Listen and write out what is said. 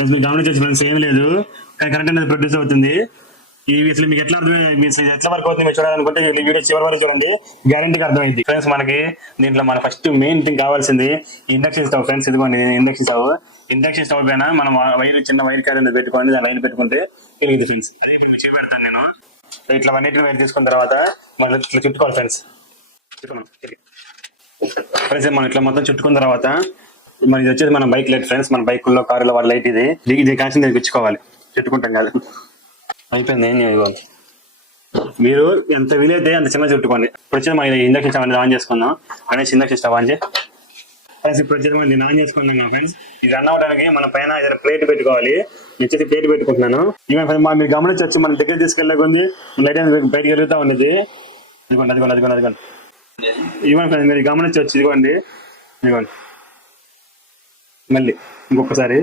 మీరు గమనించవచ్చు ఫ్రెండ్స్, ఏం లేదు కానీ కరెంట్ అనేది ప్రొడ్యూస్ అవుతుంది. ఇవి అసలు మీకు ఎట్లా ఎట్లా వర్క్ అవుతుంది మీరు చూడాలనుకుంటే ఈ వీడియో చివరి వరకు చూడండి, గ్యారంటీగా అర్థమైంది ఫ్రెండ్స్. మనకి దీంట్లో మన ఫస్ట్ మెయిన్ థింగ్ కావాల్సింది ఇండక్షన్ స్టవ్ ఫ్రెండ్స్. ఇదిగోండి ఇండక్షన్ స్టవ్ పైన మనం చిన్న వైర్ క్యారెంట్ పెట్టుకోండి, దాని లైన్ పెట్టుకుంటే పెరుగుతుంది ఫ్రెండ్స్. అదే ఇప్పుడు మీకు చూపెడతాను నేను. ఇట్లా అన్నిటిని వైర్ తీసుకున్న తర్వాత మనం ఇట్లా చుట్టుకోవాలి ఫ్రెండ్స్. మనం ఇట్లా మొత్తం చుట్టుకున్న తర్వాత మరి ఇది వచ్చేసి మన బైక్ లైట్ ఫ్రెండ్స్. మన బైకుల్లో కారులో వాడి లైట్ ఇది కాల్సిన దగ్గర గుచ్చుకోవాలి, చుట్టుకుంటాం కాదు. అయిపోయింది, ఏం చేయాలి. మీరు ఎంత వీలైతే అంత చిన్న చుట్టుకోండి. ఇప్పుడు వచ్చి మనం ఇండక్షన్ స్టవ్ అనేది ఆన్ చేసుకుందాం. అనేసి ఇండక్షన్ స్టవ్ ఆన్ చేసి ఇప్పుడు వచ్చేసి నేను ఆన్ చేసుకున్నాను ఫ్రెండ్స్. ఇది రన్ అవడానికి మన పైన ఏదైనా ప్లేట్ పెట్టుకోవాలి. వచ్చేసి ప్లేట్ పెట్టుకుంటున్నాను. మీరు గమనించవచ్చు, మన దగ్గర తీసుకెళ్ళకుంది లైట్ అనేది బయటకు వెళ్తా ఉండేది. అదిగోండి ఇవ్వండి మీరు గమనించవచ్చు. ఇదిగోండి మళ్ళీ ఇంకొకసారి